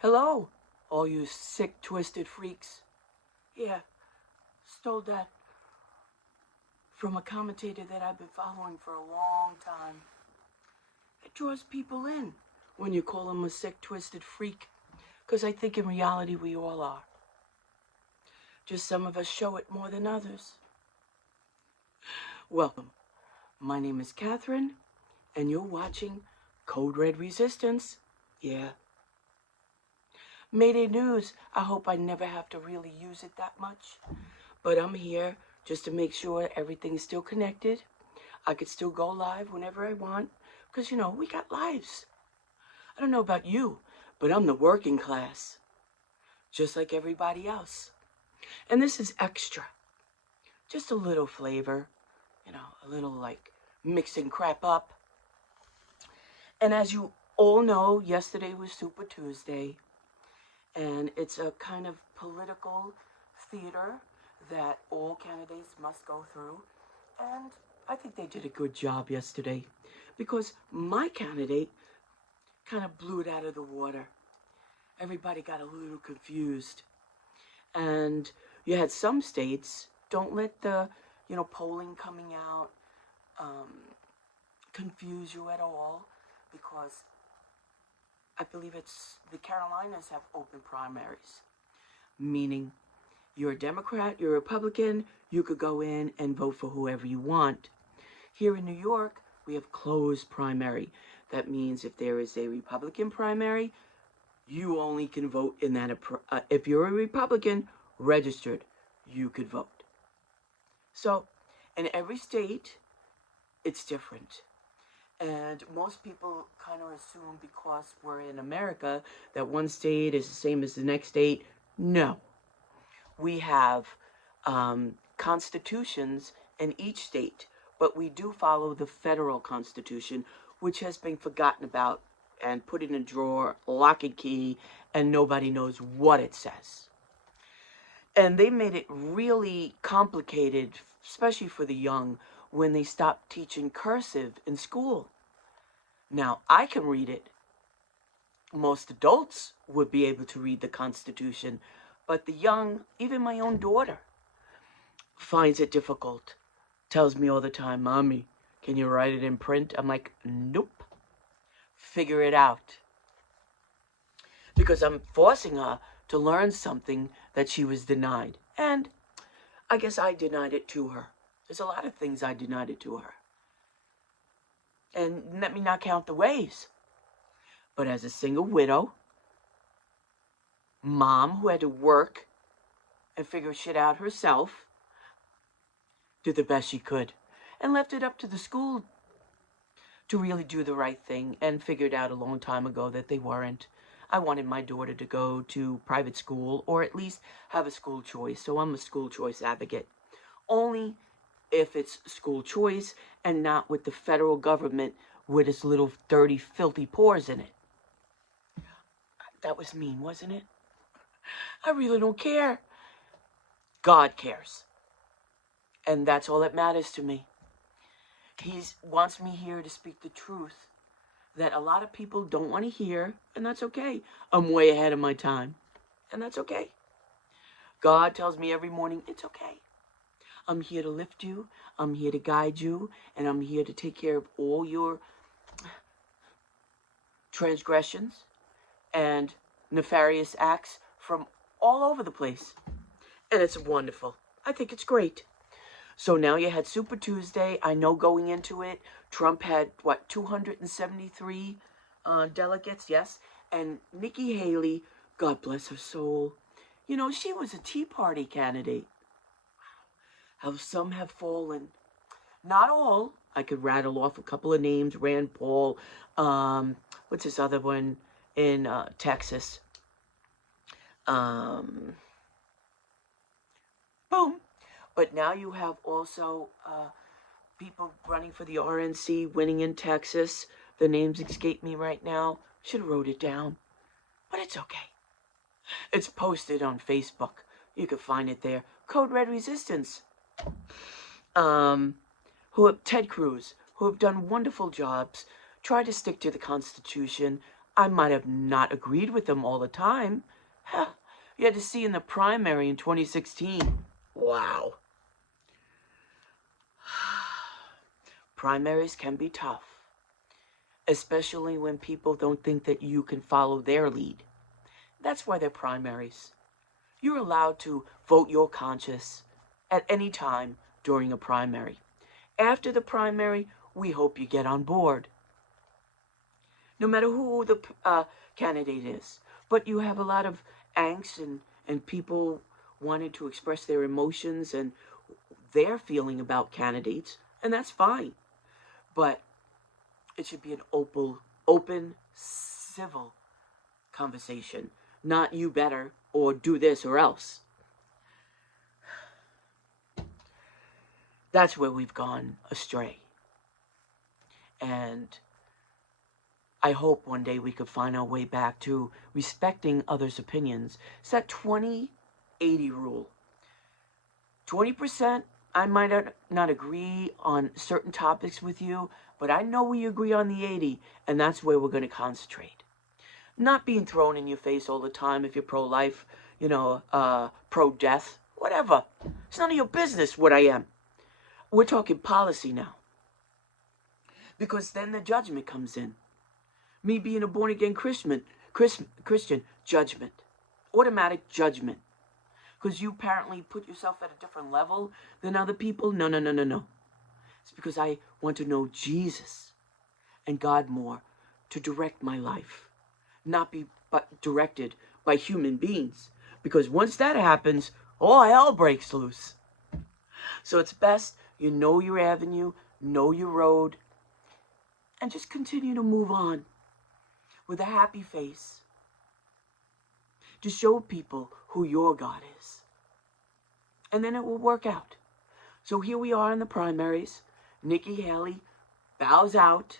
Hello, all you sick, twisted freaks. Yeah, stole that from a commentator that I've been following for a long time. It draws people in when you call them a sick, twisted freak, because I think in reality we all are. Just some of us show it more than others. Welcome. My name is Catherine, and you're watching Code Red Resistance. Yeah. Mayday News, I hope I never have to really use it that much. But I'm here just to make sure everything's still connected. I could still go live whenever I want, because, we got lives. I don't know about you, but I'm the working class, just like everybody else. And this is extra. Just a little flavor, a little like mixing crap up. And as you all know, yesterday was Super Tuesday, and it's a kind of political theater that all candidates must go through. And I think they did a good job yesterday, because my candidate kind of blew it out of the water. Everybody got a little confused. And you had some states, don't let the, polling coming out confuse you at all, because I believe it's the Carolinas have open primaries, meaning you're a Democrat, you're a Republican, you could go in and vote for whoever you want. Here in New York, we have closed primary. That means if there is a Republican primary, you only can vote in that. If you're a Republican registered, you could vote. So, in every state, it's different. And most people kind of assume because we're in America that one state is the same as the next state. No. We have constitutions in each state, but we do follow the federal constitution, which has been forgotten about and put in a drawer, lock and key, and nobody knows what it says. And they made it really complicated, especially for the young, when they stopped teaching cursive in school. Now, I can read it. Most adults would be able to read the Constitution, but the young, even my own daughter, finds it difficult. Tells me all the time, Mommy, can you write it in print? I'm like, nope. Figure it out. Because I'm forcing her to learn something that she was denied. And I guess I denied it to her. There's a lot of things I denied it to her. And let me not count the ways. But as a single widow, mom who had to work and figure shit out herself, did the best she could, and left it up to the school to really do the right thing, and figured out a long time ago that they weren't. I wanted my daughter to go to private school, or at least have a school choice, so I'm a school choice advocate. Only if it's school choice and not with the federal government with its little dirty, filthy paws in it. That was mean, wasn't it? I really don't care. God cares. And that's all that matters to me. He wants me here to speak the truth that a lot of people don't want to hear, and that's okay. I'm way ahead of my time, and that's okay. God tells me every morning, it's okay. I'm here to lift you, I'm here to guide you, and I'm here to take care of all your transgressions and nefarious acts from all over the place. And it's wonderful. I think it's great. So now you had Super Tuesday. I know going into it, Trump had, 273 delegates, yes? And Nikki Haley, God bless her soul, she was a Tea Party candidate. How some have fallen. Not all. I could rattle off a couple of names. Rand Paul. What's this other one in Texas? Boom. But now you have also people running for the RNC, winning in Texas. The names escape me right now. Should have wrote it down. But it's okay. It's posted on Facebook. You can find it there. Code Red Resistance. Ted Cruz, who have done wonderful jobs. Try to stick to the Constitution. I might have not agreed with them all the time. Huh. You had to see in the primary in 2016. Wow. Primaries can be tough, especially when people don't think that you can follow their lead. That's why they're primaries. You're allowed to vote your conscience at any time during a primary. After the primary, we hope you get on board, no matter who the candidate is. But you have a lot of angst and people wanting to express their emotions and their feeling about candidates, and that's fine. But it should be an open, civil conversation, not you better or do this or else. That's where we've gone astray. And I hope one day we could find our way back to respecting others' opinions. It's that 20-80 rule. 20%, I might not agree on certain topics with you, but I know we agree on the 80, and that's where we're going to concentrate. Not being thrown in your face all the time if you're pro-life, pro-death, whatever. It's none of your business what I am. We're talking policy now. Because then the judgment comes in. Me being a born-again Christian, judgment. Automatic judgment. Because you apparently put yourself at a different level than other people? No. It's because I want to know Jesus and God more to direct my life. Not be directed by human beings. Because once that happens, all hell breaks loose. So it's best you know your avenue, know your road, and just continue to move on with a happy face to show people who your God is. And then it will work out. So here we are in the primaries. Nikki Haley bows out.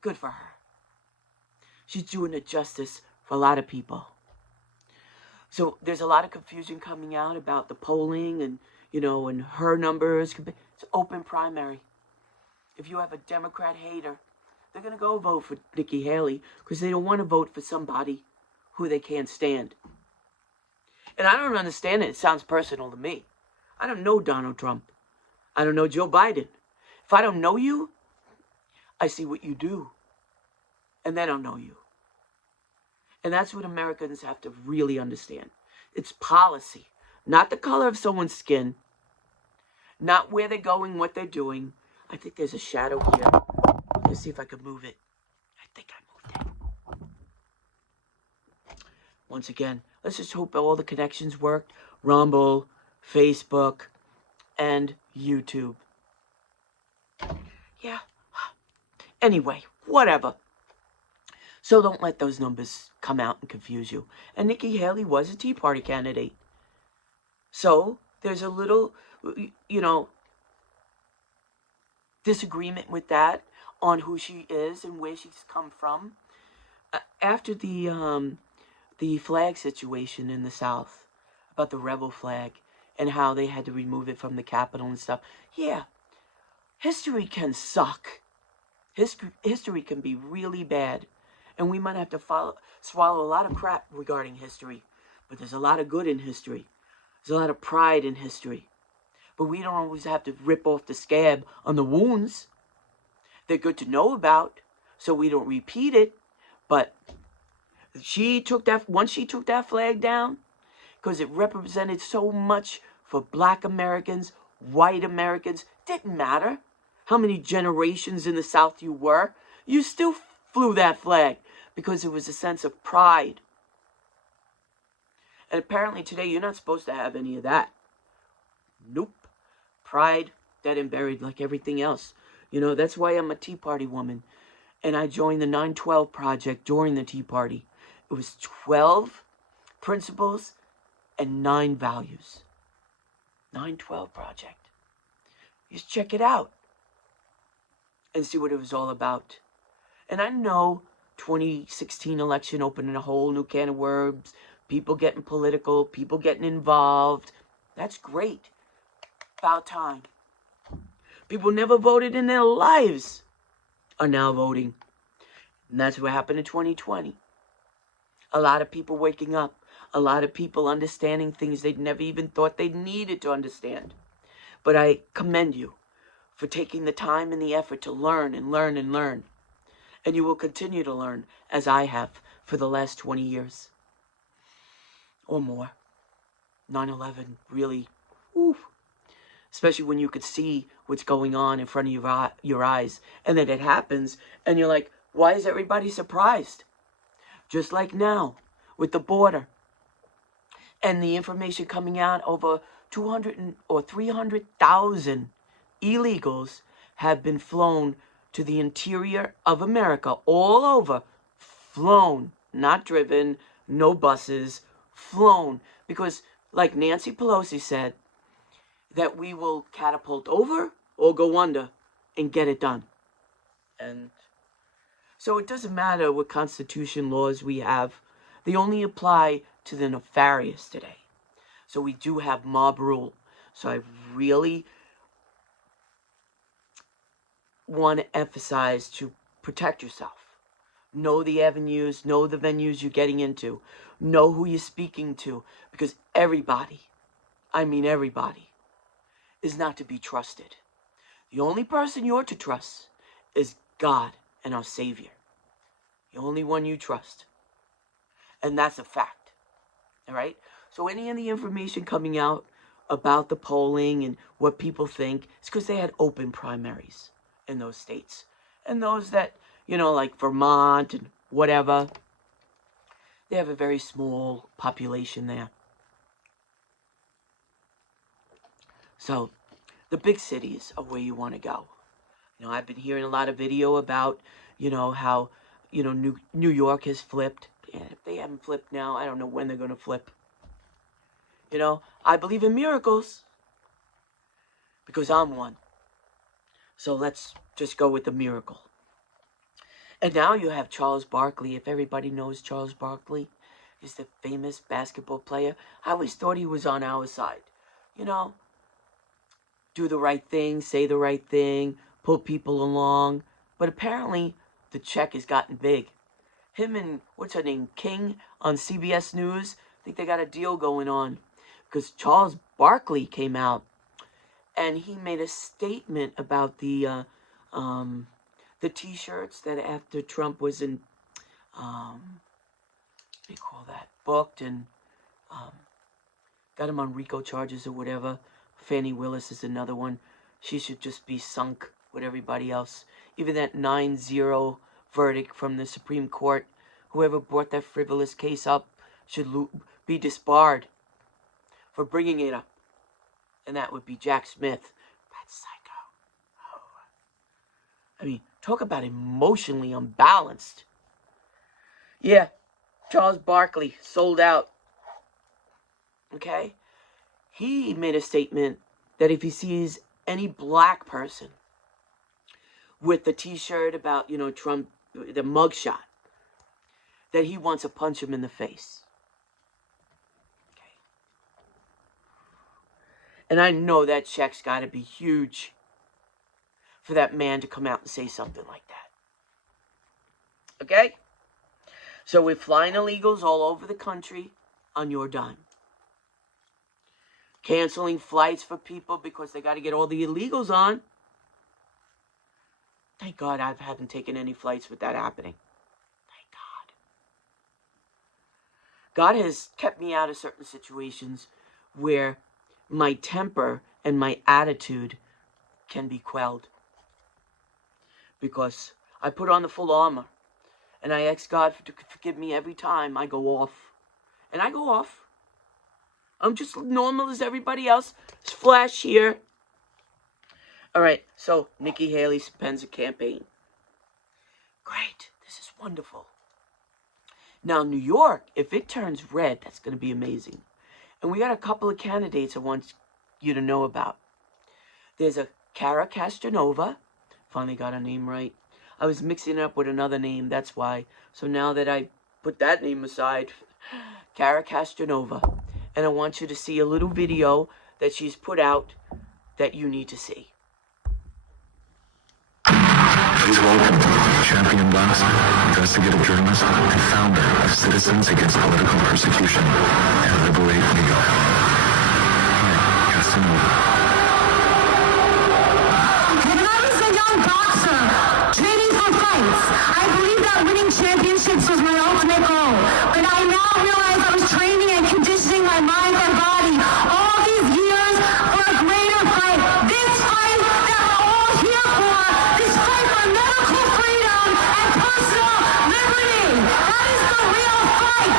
Good for her. She's doing a justice for a lot of people. So there's a lot of confusion coming out about the polling and, and her numbers. It's an open primary. If you have a Democrat hater, they're going to go vote for Nikki Haley because they don't want to vote for somebody who they can't stand. And I don't understand it. It sounds personal to me. I don't know Donald Trump. I don't know Joe Biden. If I don't know you, I see what you do. And then I'll know you. And that's what Americans have to really understand. It's policy, not the color of someone's skin, not where they're going, what they're doing. I think there's a shadow here. Let's see if I can move it. I think I moved it. Once again, let's just hope all the connections worked. Rumble, Facebook, and YouTube. Yeah. Anyway, whatever. So don't let those numbers come out and confuse you. And Nikki Haley was a Tea Party candidate. So there's a little, disagreement with that on who she is and where she's come from. After the flag situation in the South, about the rebel flag and how they had to remove it from the Capitol and stuff. Yeah, history can suck. History can be really bad. And we might have to swallow a lot of crap regarding history. But there's a lot of good in history. There's a lot of pride in history. But we don't always have to rip off the scab on the wounds. They're good to know about, so we don't repeat it. But once she took that flag down, because it represented so much for black Americans, white Americans, didn't matter how many generations in the South you were, you still flew that flag because it was a sense of pride. And apparently today you're not supposed to have any of that. Nope. Pride, dead and buried like everything else. That's why I'm a Tea Party woman. And I joined the 9/12 Project during the Tea Party. It was 12 principles and 9 values. 9/12 Project. Just check it out and see what it was all about. And I know 2016 election opening a whole new can of worms, people getting political, people getting involved. That's great. About time. People never voted in their lives are now voting. And that's what happened in 2020. A lot of people waking up. A lot of people understanding things they'd never even thought they needed to understand. But I commend you for taking the time and the effort to learn and learn and learn. And you will continue to learn, as I have for the last 20 years. Or more. 9/11 really, especially when you could see what's going on in front of your eyes. And then it happens, and you're like, why is everybody surprised? Just like now, with the border. And the information coming out, over 200 or 300,000 illegals have been flown to the interior of America, all over. Flown, not driven, no buses, flown. Because, like Nancy Pelosi said, that we will catapult over or go under and get it done. And so it doesn't matter what constitution laws we have. They only apply to the nefarious today. So we do have mob rule. So I really want to emphasize to protect yourself. Know the avenues, know the venues you're getting into. Know who you're speaking to. Because everybody, I mean everybody, is not to be trusted. The only person you're to trust is God and our Savior. The only one you trust. And that's a fact. All right? So any of the information coming out about the polling and what people think, it's because they had open primaries in those states. And those that, like Vermont and whatever, they have a very small population there. So the big cities are where you want to go. I've been hearing a lot of video about, how, New York has flipped. And if they haven't flipped now, I don't know when they're going to flip. I believe in miracles. Because I'm one. So let's just go with the miracle. And now you have Charles Barkley. If everybody knows Charles Barkley, he's the famous basketball player. I always thought he was on our side. Do the right thing, say the right thing, pull people along. But apparently, the check has gotten big. Him and, what's her name, King on CBS News, I think they got a deal going on. Because Charles Barkley came out and he made a statement about the T-shirts that after Trump was in, what do you call that, booked and got him on RICO charges or whatever. Fannie Willis is another one. She should just be sunk with everybody else. Even that 9-0 verdict from the Supreme Court, whoever brought that frivolous case up should be disbarred for bringing it up. And that would be Jack Smith. That psycho. Oh. I mean, talk about emotionally unbalanced. Yeah, Charles Barkley sold out. Okay? He made a statement that if he sees any black person with the T-shirt about, Trump, the mugshot, that he wants to punch him in the face. Okay. And I know that check's got to be huge for that man to come out and say something like that. Okay? So we're flying illegals all over the country on your dime. Canceling flights for people because they got to get all the illegals on. Thank God I haven't taken any flights with that happening. Thank God. God has kept me out of certain situations where my temper and my attitude can be quelled. Because I put on the full armor. And I ask God to forgive me every time I go off. And I go off. I'm just normal as everybody else. It's flash here. Alright, so Nikki Haley spends a campaign. Great. This is wonderful. Now, New York, if it turns red, that's going to be amazing. And we got a couple of candidates I want you to know about. There's a Cara Castronuova. Finally got her name right. I was mixing it up with another name, that's why. So now that I put that name aside, Cara Castronuova. And I want you to see a little video that she's put out that you need to see. Welcome to Champion boxer, investigative journalist, and founder of Citizens Against Political Persecution, and Liberate New York. Hi, Casanova. When I was a young boxer, training for fights, I believed that winning championships was my ultimate goal. But I now realize I was training and conditioning my mind and body all these years for a greater fight. This fight that we're all here for. This fight for medical freedom and personal liberty. That is the real fight.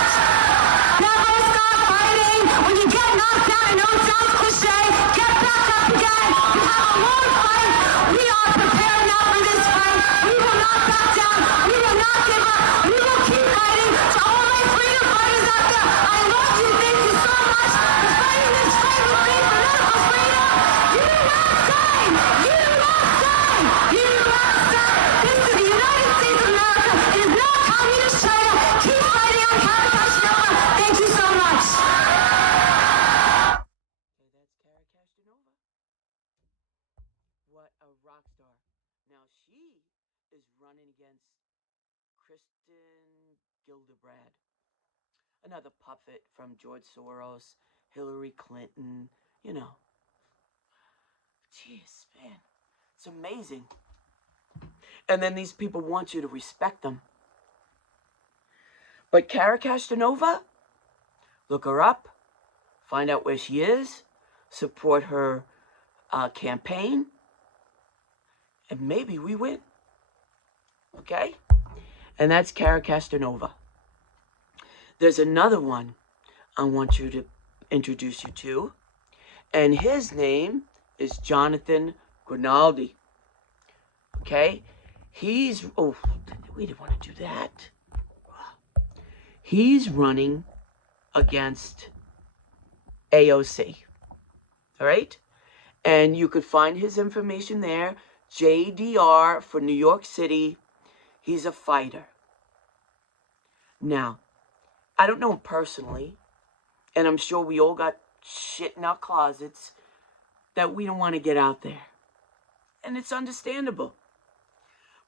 Never stop fighting. When you get knocked down, I know it sounds cliche. Get back up again. We have a long fight. We are prepared now for this fight. We will not back down. We will not give up. We will keep fighting. To all my freedom fighters out there, I love you. Thank you so much for fighting this fight with me for medical freedom. You do not die. You do not die. You do not die. This is the United States of America. It is not communist China. Keep fighting on Karakashinova. Thank you so much. Okay, that's Kara Kastanova. What a rock star. Now she is running against Kristen Gildebrand, another puppet from George Soros, Hillary Clinton, you know. Jeez, man. It's amazing. And then these people want you to respect them. But Kara Kastanova, look her up, find out where she is, support her campaign, and maybe we win. Okay? And that's Kara Kastanova. There's another one I want you to introduce you to, and his name is Jonathan Grinaldi. Okay? Oh, we didn't want to do that. He's running against AOC. All right? And you could find his information there. JDR for New York City. He's a fighter. Now, I don't know him personally, and I'm sure we all got shit in our closets that we don't want to get out there. And it's understandable.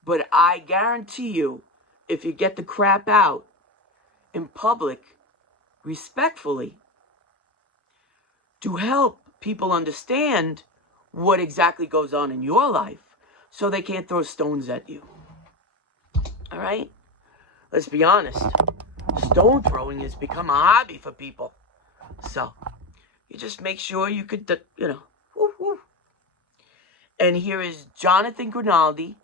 But I guarantee you, if you get the crap out in public, respectfully, to help people understand what exactly goes on in your life so they can't throw stones at you. All right? Let's be honest. Stone throwing has become a hobby for people. So, you just make sure you could, woo, woo. And here is Jonathan Grinaldi.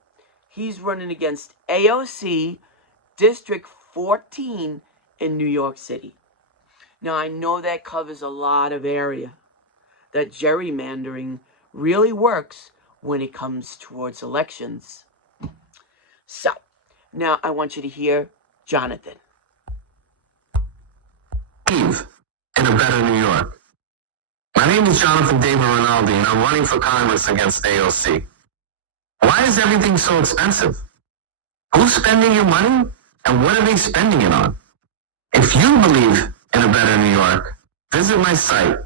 He's running against AOC District 14 in New York City. Now, I know that covers a lot of area. That gerrymandering really works when it comes towards elections. So, now I want you to hear Jonathan. Believe in a better New York. My name is Jonathan David Rinaldi, and I'm running for Congress against AOC. Why is everything so expensive? Who's spending your money, and what are they spending it on? If you believe in a better New York, visit my site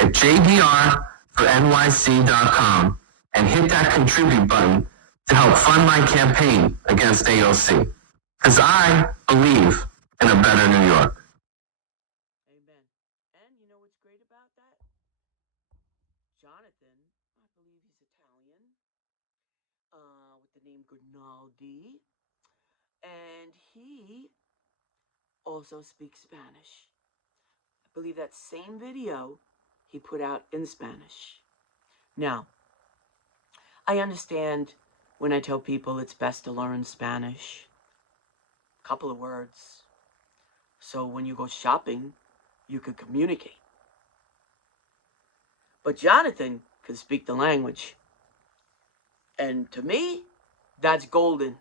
at jdrfornyc.com and hit that contribute button to help fund my campaign against AOC. Because I believe in a better New York. Amen. And you know what's great about that? Jonathan, I believe he's Italian, with the name Grinaldi, and he also speaks Spanish. I believe that same video he put out in Spanish. Now, I understand when I tell people it's best to learn Spanish. A couple of words. So when you go shopping, you could communicate. But Jonathan can speak the language. And to me, that's golden.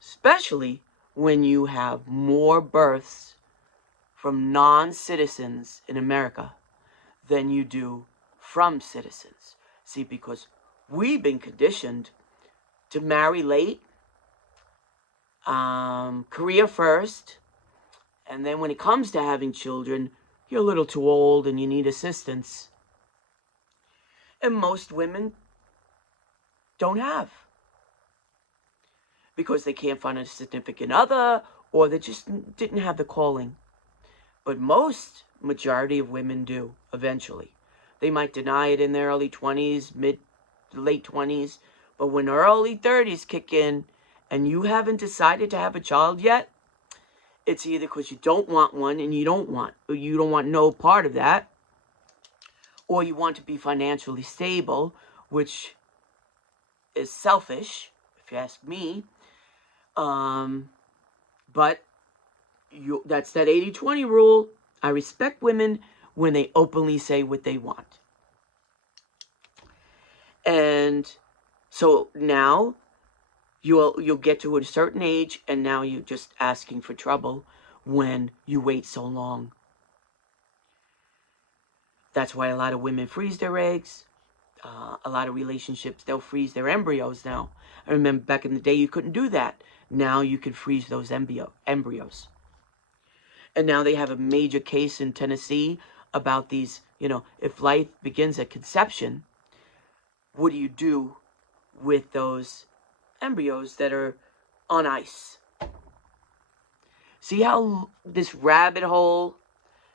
Especially when you have more births from non-citizens in America than you do from citizens. See, because we've been conditioned to marry late, career first, and then when it comes to having children, you're a little too old and you need assistance. And most women don't have. because they can't find a significant other, or they just didn't have the calling. But majority of women do eventually. They might deny it in their early 20s, late 20s, but when early 30s kick in and you haven't decided to have a child yet, it's either because you don't want one and you don't want no part of that, or you want to be financially stable, which is selfish, if you ask me. But that's that 80-20 rule. I respect women when they openly say what they want. And so now you'll get to a certain age, and now you're just asking for trouble when you wait so long. That's why a lot of women freeze their eggs. A lot of relationships, they'll freeze their embryos now. I remember back in the day you couldn't do that. Now you can freeze those embryos. And now they have a major case in Tennessee about these, if life begins at conception, what do you do with those embryos that are on ice? See how this rabbit hole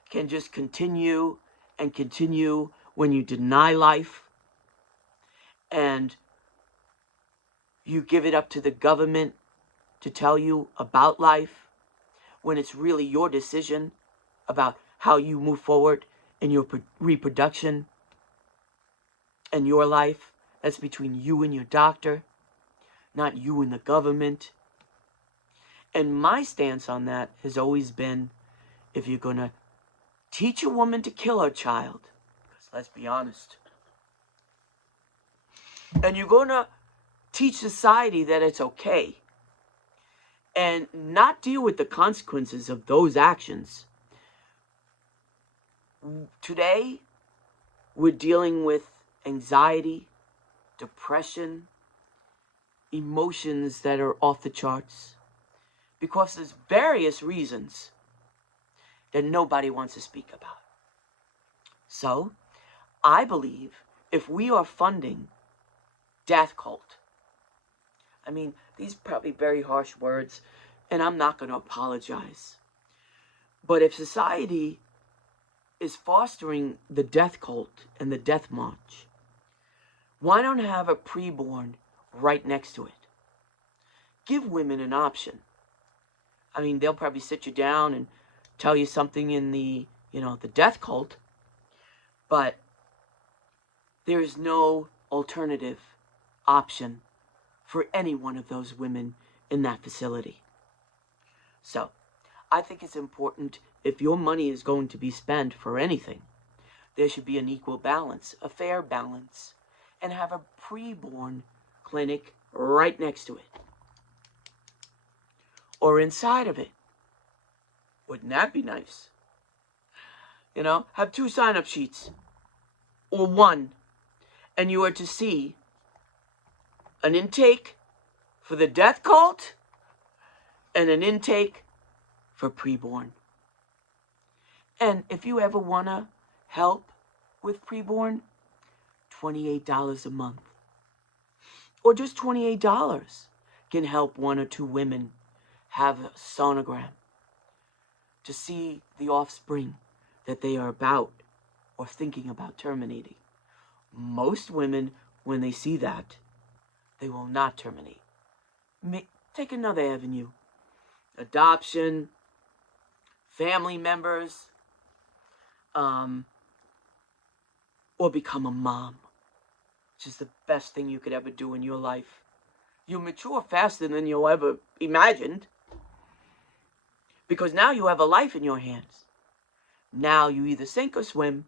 can just continue and continue when you deny life and you give it up to the government to tell you about life, when it's really your decision about how you move forward in your reproduction and your life. That's between you and your doctor, not you and the government. And my stance on that has always been, if you're going to teach a woman to kill her child, because let's be honest, and you're going to teach society that it's okay, and not deal with the consequences of those actions. Today, we're dealing with anxiety, depression, emotions that are off the charts, because there's various reasons that nobody wants to speak about. So, I believe if we are funding death cult, I mean, these are probably very harsh words, and I'm not going to apologize. But if society is fostering the death cult and the death march, why don't have a preborn right next to it? Give women an option. I mean, they'll probably sit you down and tell you something in the death cult, but there's no alternative option for any one of those women in that facility. So, I think it's important, if your money is going to be spent for anything, there should be an equal balance, a fair balance, and have a preborn clinic right next to it. Or inside of it. Wouldn't that be nice? Have 2 sign-up sheets. Or 1. And you are to see an intake for the death cult and an intake for preborn. And if you ever want to help with preborn, $28 a month. Or just $28 can help 1 or 2 women have a sonogram to see the offspring that they are about or thinking about terminating. Most women, when they see that, they will not terminate. Take another avenue. Adoption, family members, or become a mom, which is the best thing you could ever do in your life. You mature faster than you'll ever imagined, because now you have a life in your hands. Now you either sink or swim,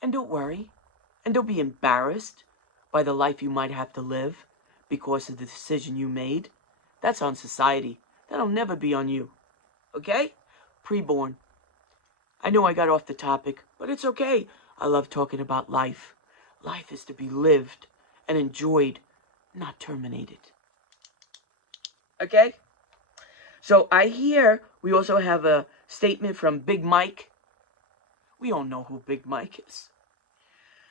and don't worry, and don't be embarrassed by the life you might have to live because of the decision you made. That's on society. That'll never be on you. Okay? Preborn. I know I got off the topic, but it's okay. I love talking about life. Life is to be lived and enjoyed, not terminated. Okay? So I hear we also have a statement from Big Mike. We all know who Big Mike is.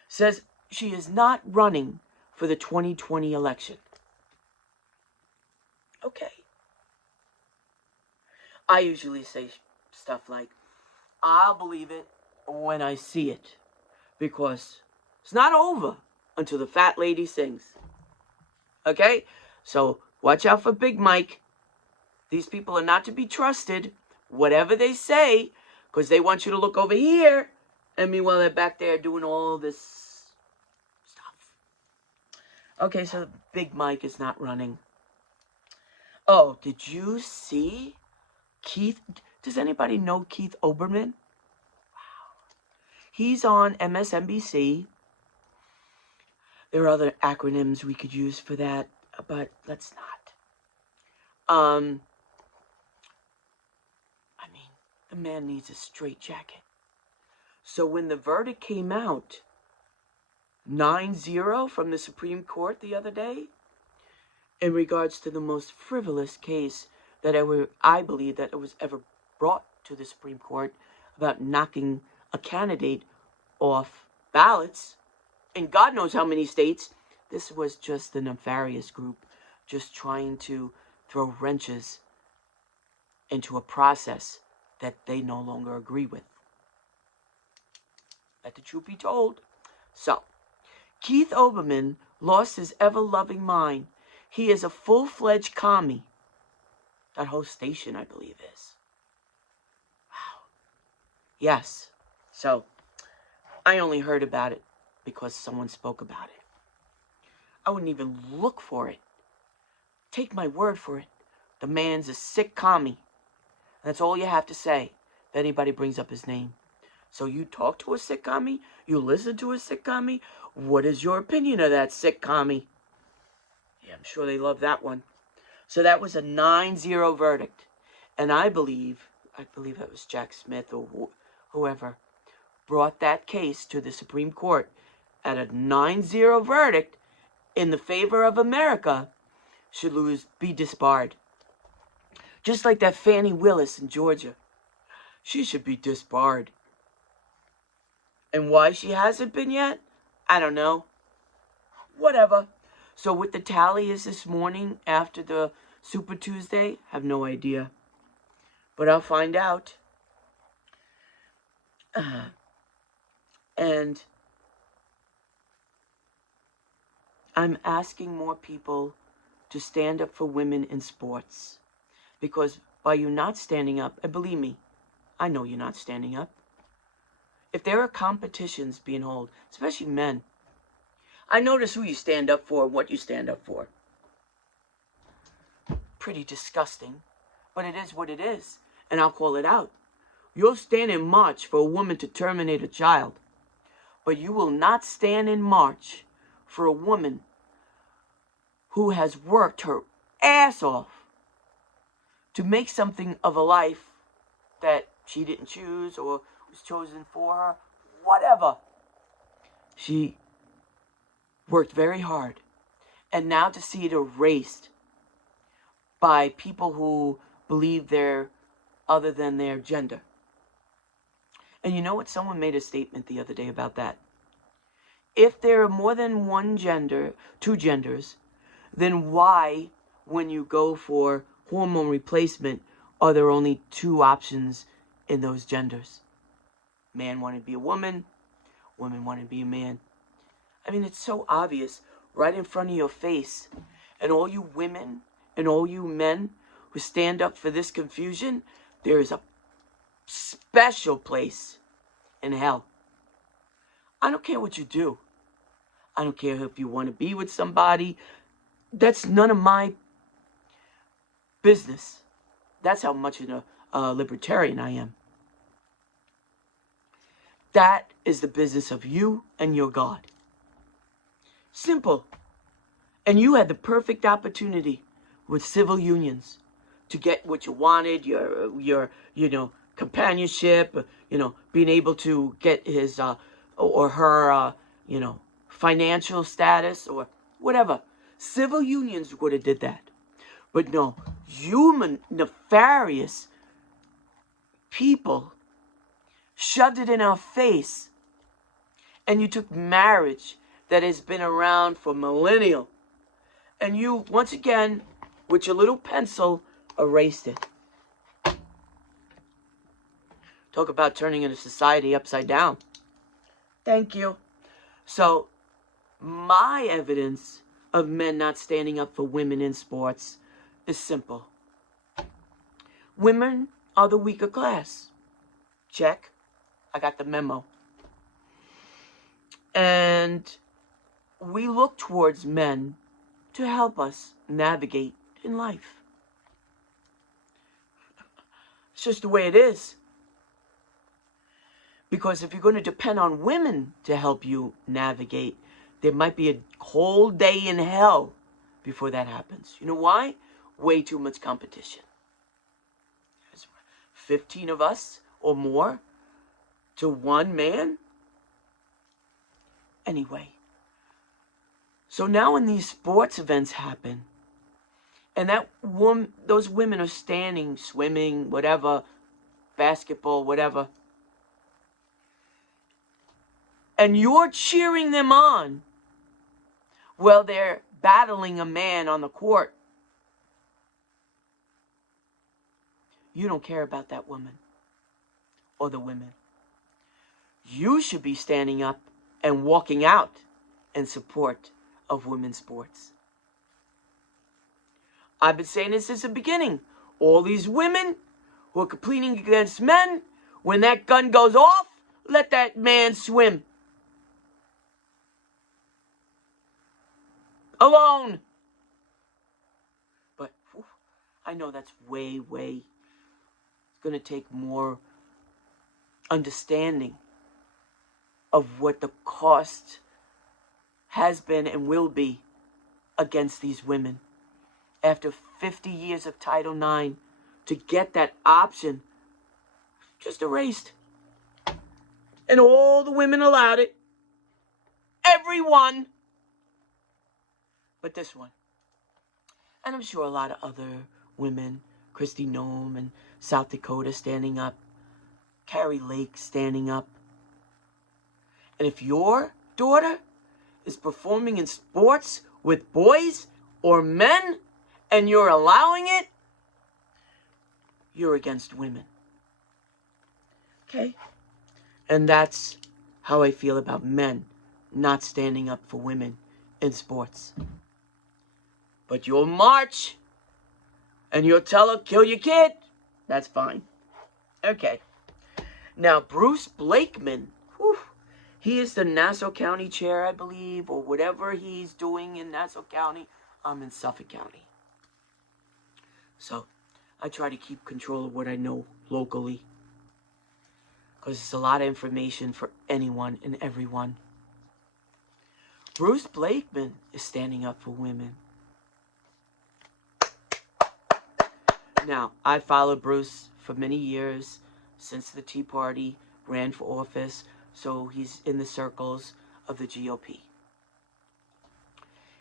Says she is not running for the 2020 election. Okay. I usually say stuff like, I'll believe it when I see it. Because it's not over until the fat lady sings. Okay? So watch out for Big Mike. These people are not to be trusted, whatever they say, because they want you to look over here, and meanwhile they're back there doing all this stuff. Okay, so Big Mike is not running. Oh, did you see Keith? Does anybody know Keith Olbermann? Wow. He's on MSNBC. There are other acronyms we could use for that, but let's not. I mean, the man needs a straitjacket. So when the verdict came out, 9-0 from the Supreme Court the other day, in regards to the most frivolous case that I believe that it was ever brought to the Supreme Court about knocking a candidate off ballots in God knows how many states. This was just the nefarious group just trying to throw wrenches into a process that they no longer agree with. Let the truth be told. So, Keith Olbermann lost his ever-loving mind. He is a full-fledged commie. That whole station, I believe, is. Wow. Yes. So, I only heard about it because someone spoke about it. I wouldn't even look for it. Take my word for it. The man's a sick commie. That's all you have to say if anybody brings up his name. So you talk to a sick commie? You listen to a sick commie? What is your opinion of that sick commie? Yeah, I'm sure they love that one. So that was a 9-0 verdict. And I believe that was Jack Smith or whoever brought that case to the Supreme Court at a 9-0 verdict in the favor of America should be disbarred. Just like that Fannie Willis in Georgia. She should be disbarred. And why she hasn't been yet? I don't know. Whatever. So what the tally is this morning after the Super Tuesday, I have no idea. But I'll find out. And I'm asking more people to stand up for women in sports. Because by you not standing up, and believe me, I know you're not standing up. If there are competitions being held, especially men, I notice who you stand up for and what you stand up for. Pretty disgusting, but it is what it is, and I'll call it out. You'll stand in march for a woman to terminate a child, but you will not stand in march for a woman who has worked her ass off to make something of a life that she didn't choose or was chosen for her, whatever. She worked very hard. And now to see it erased by people who believe they're other than their gender. And you know what? Someone made a statement the other day about that. If there are more than one gender, two genders, then why, when you go for hormone replacement, are there only two options in those genders? Man wanted to be a woman, woman wanted to be a man. I mean, it's so obvious, right in front of your face. And all you women and all you men who stand up for this confusion, there is a special place in hell. I don't care what you do. I don't care if you want to be with somebody. That's none of my business. That's how much of a libertarian I am. That is the business of you and your God. Simple. And you had the perfect opportunity with civil unions to get what you wanted, your companionship, being able to get his or her, financial status or whatever. Civil unions would have did that. But no, human, nefarious people shoved it in our face. And you took marriage that has been around for millennia. And you, once again, with your little pencil, erased it. Talk about turning into society upside down. Thank you. So, my evidence of men not standing up for women in sports is simple. Women are the weaker class. Check. I got the memo. And we look towards men to help us navigate in life. It's just the way it is. Because if you're going to depend on women to help you navigate, there might be a whole day in hell before that happens. You know why? Way too much competition. There's 15 of us or more to one man. Anyway, so now when these sports events happen, and those women are standing, swimming, whatever, basketball, whatever, and you're cheering them on while they're battling a man on the court, you don't care about that woman or the women. You should be standing up and walking out in support of women's sports. I've been saying this since the beginning. All these women who are competing against men, when that gun goes off, let that man swim. Alone. But I know that's way, it's going to take more understanding of what the cost has been and will be against these women. After 50 years of Title IX, to get that option just erased. And all the women allowed it. Everyone. But this one. And I'm sure a lot of other women, Kristi Noem in South Dakota standing up, Carrie Lake standing up. And if your daughter is performing in sports with boys or men, and you're allowing it, you're against women. Okay? And that's how I feel about men not standing up for women in sports. But you'll march and you'll tell her, kill your kid. That's fine. Okay. Now, Bruce Blakeman, he is the Nassau County chair, I believe, or whatever he's doing in Nassau County. I'm in Suffolk County. So, I try to keep control of what I know locally. Because it's a lot of information for anyone and everyone. Bruce Blakeman is standing up for women. Now, I followed Bruce for many years, since the Tea Party ran for office, so he's in the circles of the GOP.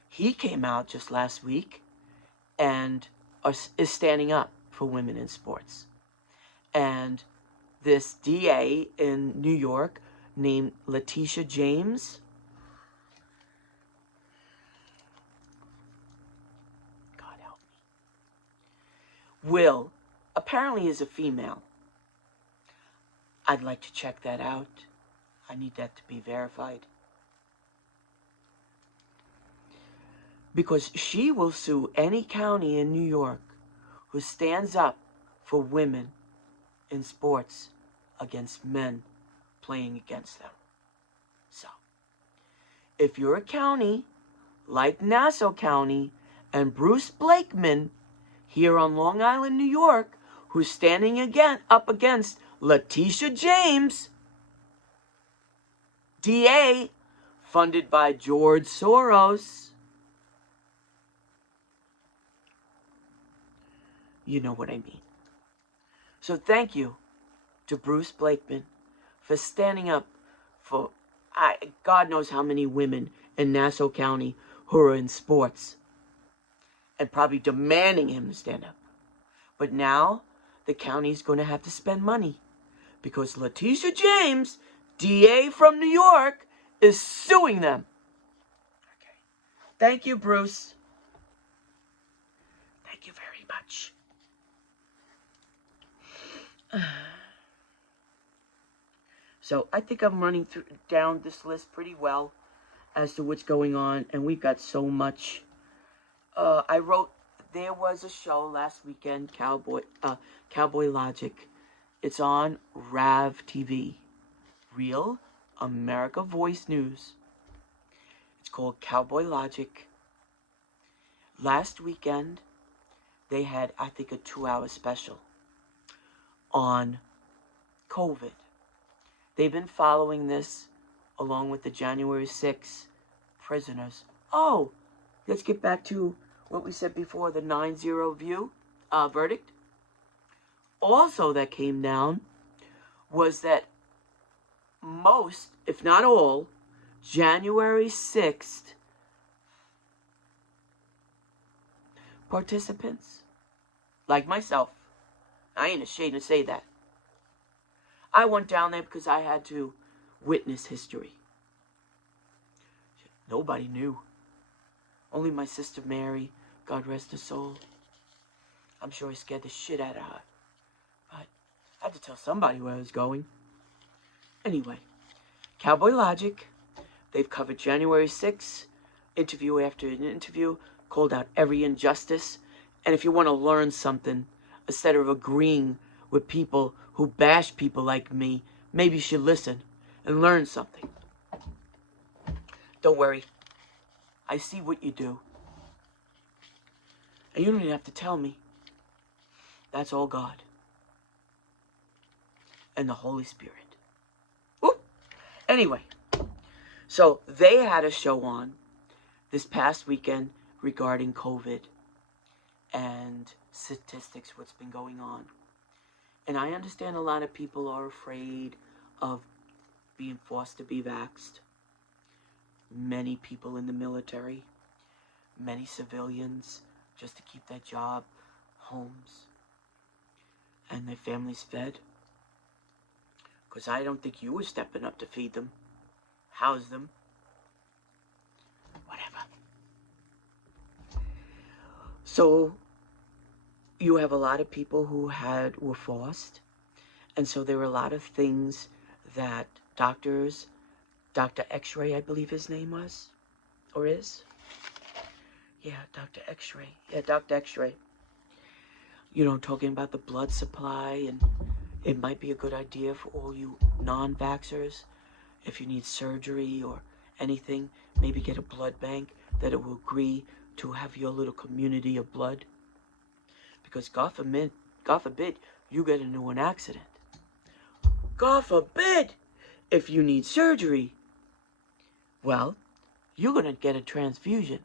He came out just last week and is standing up for women in sports. And this DA in New York named Letitia James, God help me, apparently is a female. I'd like to check that out. I need that to be verified. Because she will sue any county in New York who stands up for women in sports against men playing against them. So, if you're a county like Nassau County and Bruce Blakeman here on Long Island, New York, who's standing up against Letitia James, DA, funded by George Soros, you know what I mean. So thank you to Bruce Blakeman for standing up for God knows how many women in Nassau County who are in sports and probably demanding him to stand up. But now the county's going to have to spend money because Letitia James, DA from New York, is suing them. Okay. Thank you, Bruce. Thank So I think I'm running down this list pretty well as to what's going on, and we've got so much. I wrote, there was a show last weekend, Cowboy Logic. It's on RAV TV, Real America Voice News. It's called Cowboy Logic. Last weekend, they had, I think, a 2-hour special on COVID. They've been following this along with the January 6th prisoners. Oh, let's get back to what we said before, the 9-0 verdict. Also that came down was that most, if not all, January 6th participants, like myself, I ain't ashamed to say that. I went down there because I had to witness history. Nobody knew. Only my sister Mary, God rest her soul. I'm sure I scared the shit out of her. But I had to tell somebody where I was going. Anyway, Cowboy Logic, they've covered January 6th, interview after an interview, called out every injustice. And if you want to learn something, instead of agreeing with people who bash people like me, maybe you should listen and learn something. Don't worry. I see what you do. And you don't even have to tell me. That's all God. And the Holy Spirit. Woo! Anyway, so they had a show on this past weekend regarding COVID and statistics, what's been going on. And I understand a lot of people are afraid of being forced to be vaxxed. Many people in the military, many civilians, just to keep their job, homes, and their families fed. Because I don't think you were stepping up to feed them, house them, whatever. So you have a lot of people who were forced, and so there were a lot of things that doctors, Dr. X-Ray, I believe his name was, or is. Yeah, Dr. X-Ray. Yeah, Dr. X-Ray. You know, talking about the blood supply, and it might be a good idea for all you non-vaxxers, if you need surgery or anything, maybe get a blood bank that it will agree to have your little community of blood. Because God forbid, you get into an accident. God forbid, if you need surgery, well, you're going to get a transfusion.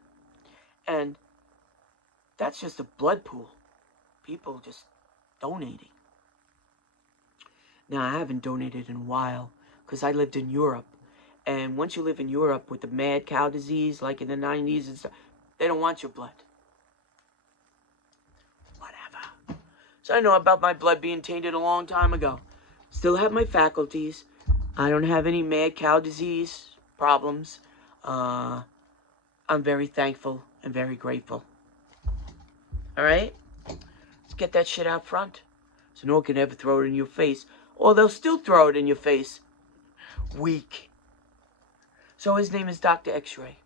And that's just a blood pool. People just donating. Now, I haven't donated in a while because I lived in Europe. And once you live in Europe with the mad cow disease, like in the 90s and stuff, they don't want your blood. Whatever. So I know about my blood being tainted a long time ago. Still have my faculties. I don't have any mad cow disease problems. I'm very thankful and very grateful. Alright? Let's get that shit out front. So no one can ever throw it in your face. Or they'll still throw it in your face. Weak. So his name is Dr. X-Ray.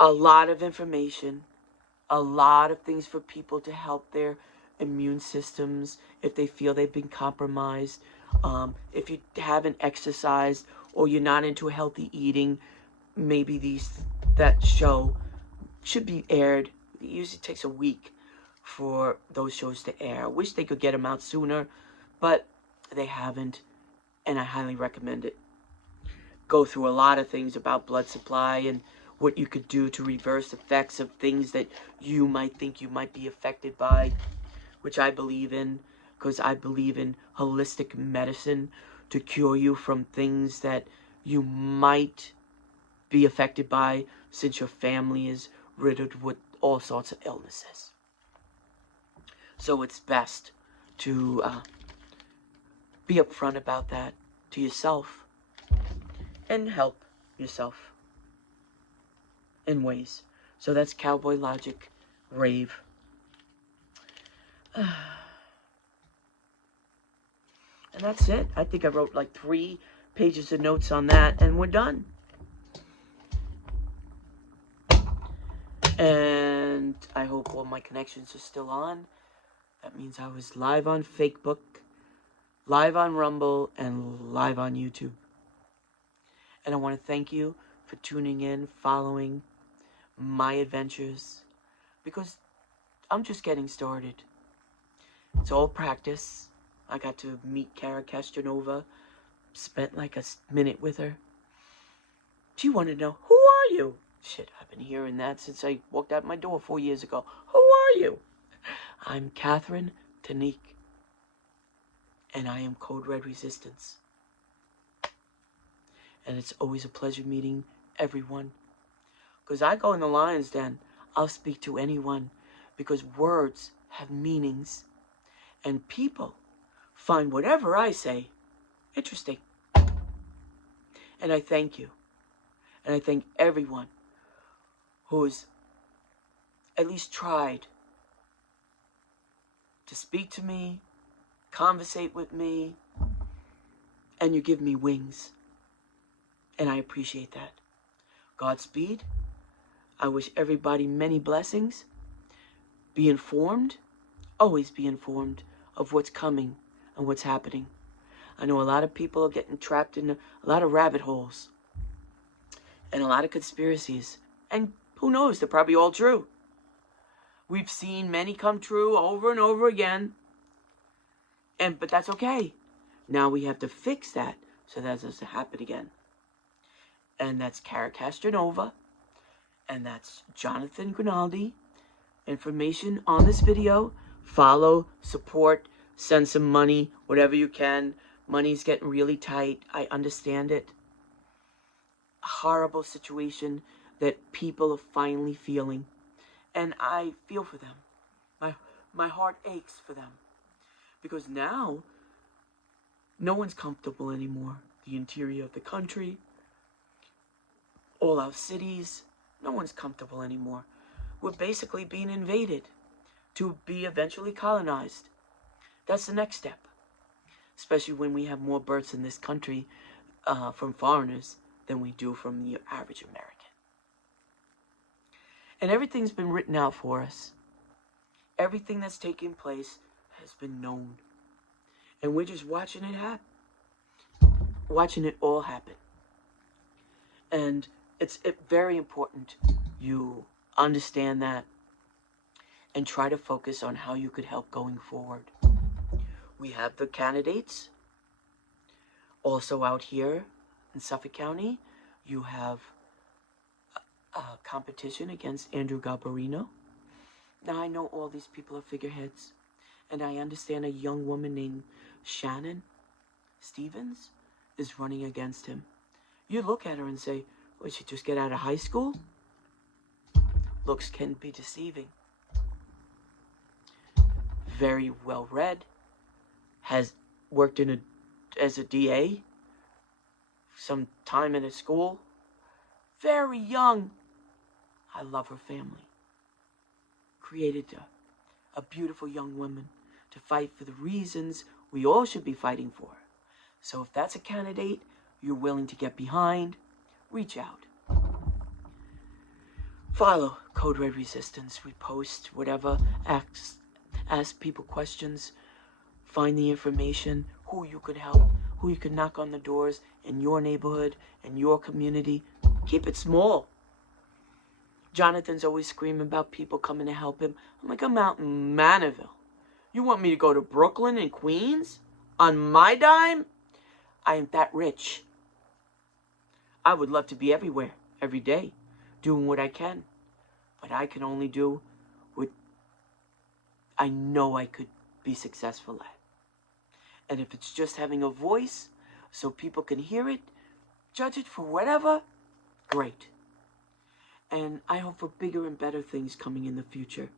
A lot of information. A lot of things for people to help their immune systems if they feel they've been compromised. If you haven't exercised or you're not into healthy eating, maybe that show should be aired. It usually takes a week for those shows to air. I wish they could get them out sooner, but they haven't, and I highly recommend it. Go through a lot of things about blood supply and what you could do to reverse effects of things that you might think you might be affected by, which I believe in, because I believe in holistic medicine to cure you from things that you might be affected by, since your family is riddled with all sorts of illnesses. So it's best to be upfront about that to yourself and help yourself in ways. So that's Cowboy Logic, Rave. And that's it. I think I wrote like 3 pages of notes on that, and we're done. And I hope all my connections are still on. That means I was live on Facebook, live on Rumble, and live on YouTube. And I want to thank you for tuning in, following my adventures, because I'm just getting started. It's all practice. I got to meet Kara Castanova, spent like a minute with her. She wanted to know, who are you? Shit, I've been hearing that since I walked out my door 4 years ago. Who are you? I'm Catherine Tanique, and I am Code Red Resistance. And it's always a pleasure meeting everyone. Because I go in the lion's den, I'll speak to anyone, because words have meanings, and people find whatever I say interesting. And I thank you. And I thank everyone who's at least tried to speak to me, conversate with me, and you give me wings. And I appreciate that. Godspeed. I wish everybody many blessings. Be informed. Always be informed of what's coming and what's happening. I know a lot of people are getting trapped in a lot of rabbit holes and a lot of conspiracies. And who knows, they're probably all true. We've seen many come true over and over again. But that's okay. Now we have to fix that so that doesn't happen again. And that's Kara Castanova. And that's Jonathan Grinaldi. Information on this video. Follow, support, send some money, whatever you can. Money's getting really tight. I understand it. A horrible situation that people are finally feeling. And I feel for them. My heart aches for them. Because now, no one's comfortable anymore. The interior of the country, all our cities, no one's comfortable anymore. We're basically being invaded to be eventually colonized. That's the next step. Especially when we have more births in this country from foreigners than we do from the average American. And everything's been written out for us. Everything that's taking place has been known. And we're just watching it happen. Watching it all happen. And it's very important you understand that and try to focus on how you could help going forward. We have the candidates. Also out here in Suffolk County, you have a competition against Andrew Garbarino. Now I know all these people are figureheads, and I understand a young woman named Shannon Stevens is running against him. You look at her and say, "Would she just get out of high school?" Looks can be deceiving. Very well read, has worked as a DA, some time in a school. Very young. I love her family. Created a beautiful young woman to fight for the reasons we all should be fighting for. So if that's a candidate you're willing to get behind, reach out. Follow Code Red Resistance. We post whatever, ask people questions, find the information, who you could help, who you could knock on the doors in your neighborhood, in your community. Keep it small. Jonathan's always screaming about people coming to help him. I'm like, I'm out in Manorville. You want me to go to Brooklyn and Queens on my dime? I am that rich. I would love to be everywhere, every day, doing what I can. But I can only do what I know I could be successful at. And if it's just having a voice so people can hear it, judge it for whatever, great. And I hope for bigger and better things coming in the future.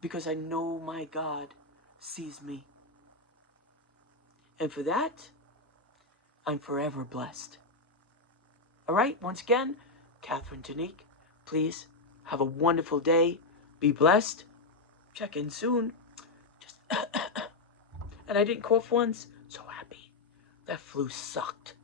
Because I know my God sees me. And for that, I'm forever blessed. All right, once again, Catherine Tanique, please have a wonderful day. Be blessed. Check in soon. Just and I didn't cough once. So happy. That flu sucked.